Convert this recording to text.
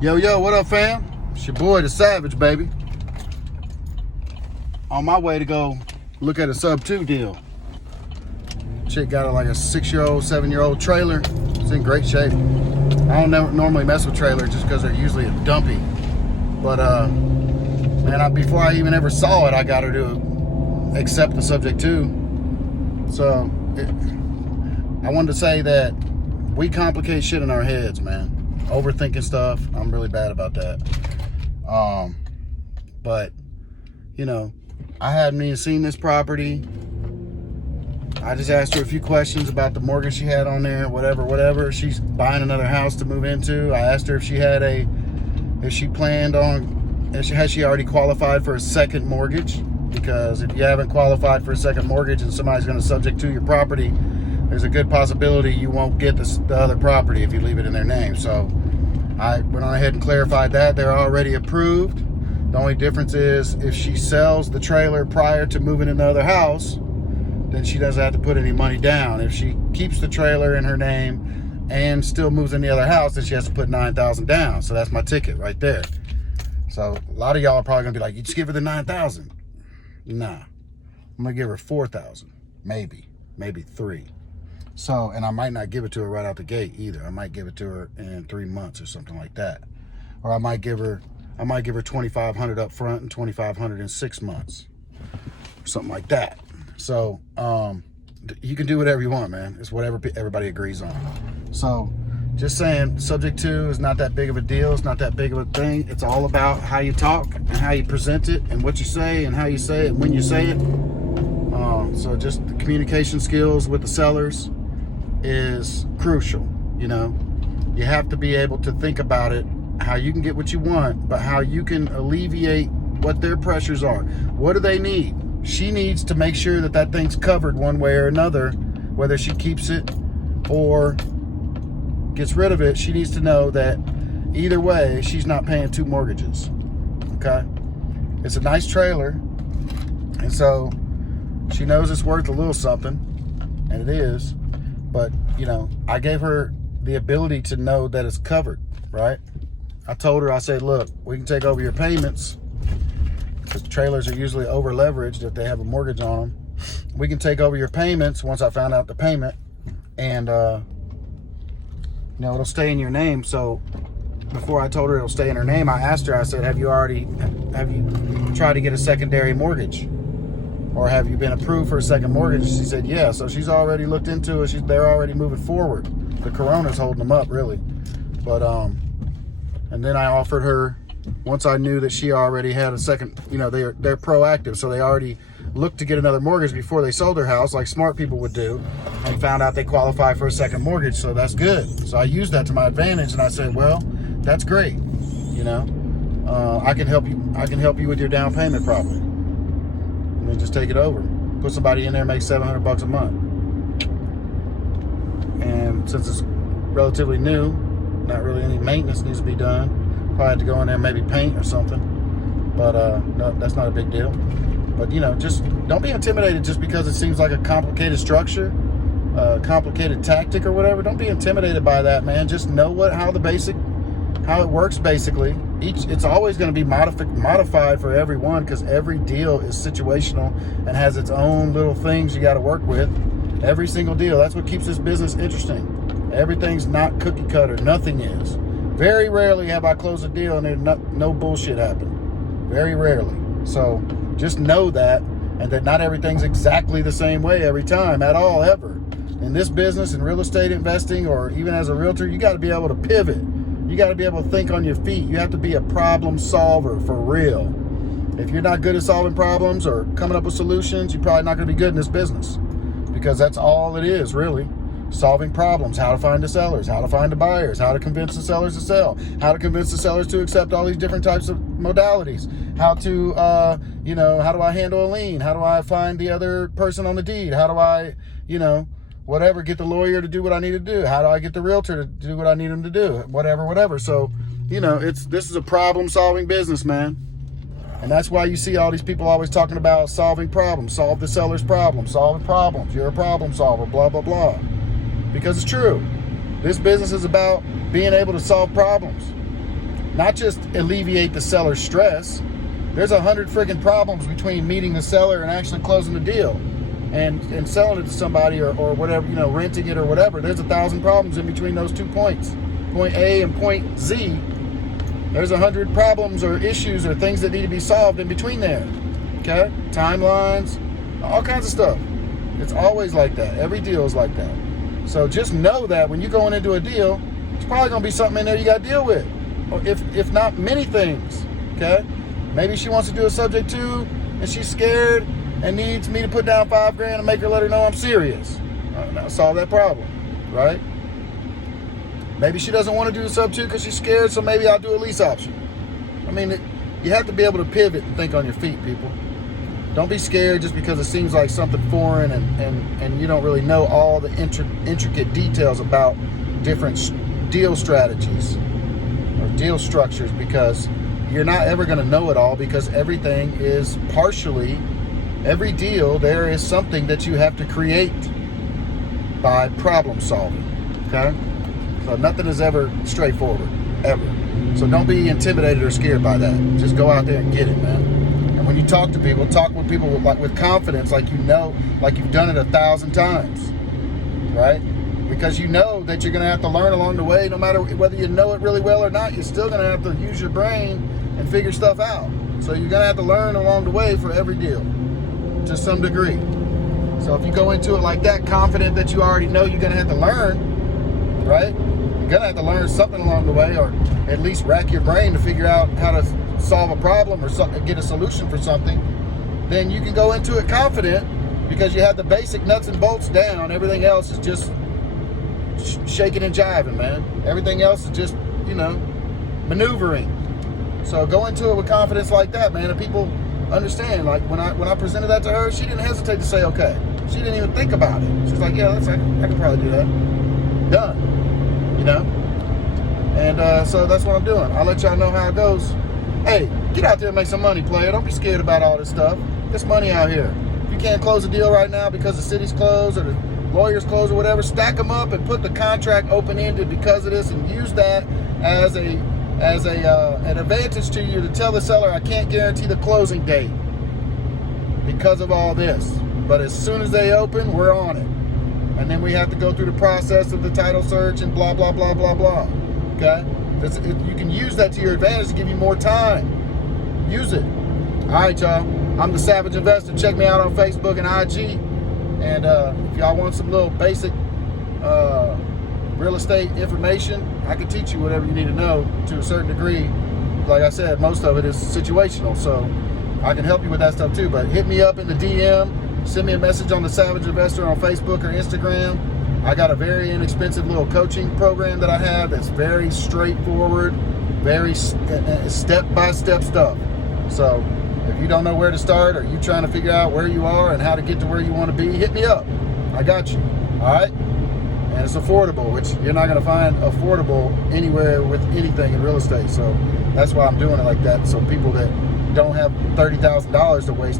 Yo, what up, fam? It's your boy, the Savage, baby. On my way to go look at a sub 2 deal. Chick got like a 6-year-old, 7-year-old trailer. It's in great shape. I don't normally mess with trailers just because they're usually a dumpy. But, man, before I even ever saw it, I got her to accept the subject too. So, I wanted to say that we complicate shit in our heads, man. Overthinking stuff. I'm really bad about that. But, you know, I hadn't even seen this property. I just asked her a few questions about the mortgage she had on there, whatever. She's buying another house to move into. I asked her if she had has she already qualified for a second mortgage? Because if you haven't qualified for a second mortgage and somebody's going to subject to your property, there's a good possibility you won't get the other property if you leave it in their name. So I went on ahead and clarified that. They're already approved. The only difference is if she sells the trailer prior to moving in the other house, then she doesn't have to put any money down. If she keeps the trailer in her name and still moves in the other house, then she has to put $9,000 down. So that's my ticket right there. So a lot of y'all are probably gonna be like, you just give her the $9,000. Nah, I'm gonna give her $4,000, maybe $3,000. So, and I might not give it to her right out the gate either. I might give it to her in 3 months or something like that. Or I might give her $2,500 up front and $2,500 in 6 months. Something like that. So, you can do whatever you want, man. It's whatever everybody agrees on. So, just saying, subject to is not that big of a deal. It's not that big of a thing. It's all about how you talk and how you present it and what you say and how you say it and when you say it. So just the communication skills with the sellers is crucial. You know, you have to be able to think about it, how you can get what you want, but how you can alleviate what their pressures are. What do they need? She needs to make sure that thing's covered one way or another, whether she keeps it or gets rid of it. She needs to know that either way, she's not paying 2 mortgages. Okay? It's a nice trailer, and so she knows it's worth a little something, and it is. But, you know, I gave her the ability to know that it's covered, right? I told her, I said, look, we can take over your payments because trailers are usually over leveraged if they have a mortgage on them. We can take over your payments once I found out the payment, and you know, it'll stay in your name. So before I told her it'll stay in her name, I asked her, I said, have you tried to get a secondary mortgage? Or have you been approved for a second mortgage? She said, yeah. So she's already looked into it. They're already moving forward. The corona's holding them up, really. But, and then I offered her, once I knew that she already had a second, you know, they're proactive. So they already looked to get another mortgage before they sold their house, like smart people would do, and found out they qualify for a second mortgage. So that's good. So I used that to my advantage, and I said, well, that's great. You know, I can help you with your down payment probably. And then just take it over. Put somebody in there, make $700 a month. And since it's relatively new, not really any maintenance needs to be done. Probably have to go in there and maybe paint or something. But no, that's not a big deal. But, you know, just don't be intimidated just because it seems like a complicated structure, complicated tactic or whatever. Don't be intimidated by that, man. Just know how it works basically. It's always going to be modified for everyone because every deal is situational and has its own little things you got to work with. Every single deal. That's what keeps this business interesting. Everything's not cookie cutter. Nothing is. Very rarely have I closed a deal and there's no bullshit happened. Very rarely. So just know that, and that not everything's exactly the same way every time at all, ever. In this business, in real estate investing, or even as a realtor, you got to be able to pivot. You got to be able to think on your feet. You have to be a problem solver for real. If you're not good at solving problems or coming up with solutions, you're probably not going to be good in this business, because that's all it is, really. Solving problems, how to find the sellers, how to find the buyers, how to convince the sellers to sell, how to convince the sellers to accept all these different types of modalities, how to, you know, how do I handle a lien? How do I find the other person on the deed? How do I, you know, whatever, get the lawyer to do what I need to do? How do I get the realtor to do what I need him to do? Whatever. So, you know, this is a problem-solving business, man. And that's why you see all these people always talking about solving problems, solve the seller's problem, solving problems. You're a problem solver, blah, blah, blah. Because it's true. This business is about being able to solve problems. not just alleviate the seller's stress. There's 100 freaking problems between meeting the seller and actually closing the deal and selling it to somebody or whatever, renting it or whatever. There's 1,000 problems in between those 2 points, point A and point Z. There's 100 problems or issues or things that need to be solved in between there. Okay? Timelines, all kinds of stuff. It's always like that. Every deal is like that. So just know that when you're going into a deal, there's probably going to be something in there you got to deal with. Or if not many things. Okay? Maybe she wants to do a subject to and she's scared and needs me to put down $5,000 and make her let her know I'm serious. Now solve that problem, right? Maybe she doesn't want to do the sub 2 because she's scared, so maybe I'll do a lease option. I mean, you have to be able to pivot and think on your feet, people. Don't be scared just because it seems like something foreign and you don't really know all the intricate details about different deal strategies or deal structures, because you're not ever going to know it all, because everything is partially, every deal, there is something that you have to create by problem solving, okay? So nothing is ever straightforward, ever. So don't be intimidated or scared by that. Just go out there and get it, man. And when you talk to people, talk with people with confidence, like you've done it 1,000 times, right? Because you know that you're going to have to learn along the way. No matter whether you know it really well or not, you're still going to have to use your brain and figure stuff out. So you're going to have to learn along the way for every deal, to some degree. So if you go into it like that, confident that you already know you're going to have to learn, right? You're going to have to learn something along the way, or at least rack your brain to figure out how to solve a problem or get a solution for something. Then you can go into it confident because you have the basic nuts and bolts down. Everything else is just shaking and jiving, man. Everything else is just, maneuvering. So go into it with confidence like that, man, and people understand. Like when I presented that to her, she didn't hesitate to say okay. She didn't even think about it. She's like, yeah, I can probably do that. Done. And so that's what I'm doing. I'll let y'all know how it goes. Hey, get out there and make some money, player. Don't be scared about all this stuff. There's money out here. If you can't close a deal right now because the city's closed or the lawyer's closed or whatever, stack them up and put the contract open-ended because of this, and use that as an advantage to you to tell the seller, I can't guarantee the closing date because of all this. But as soon as they open, we're on it. And then we have to go through the process of the title search and blah, blah, blah, blah, blah. Okay? You can use that to your advantage to give you more time. Use it. All right, y'all. I'm the Savage Investor. Check me out on Facebook and IG. And if y'all want some little basic real estate information, I can teach you whatever you need to know to a certain degree. Like I said, most of it is situational, so I can help you with that stuff too. But hit me up in the DM, send me a message on the Savage Investor on Facebook or Instagram. I got a very inexpensive little coaching program that I have that's very straightforward, very step-by-step stuff. So if you don't know where to start, or you trying to figure out where you are and how to get to where you want to be, hit me up. I got you. All right? And it's affordable, which you're not going to find affordable anywhere with anything in real estate. So that's why I'm doing it like that. So people that don't have $30,000 to waste on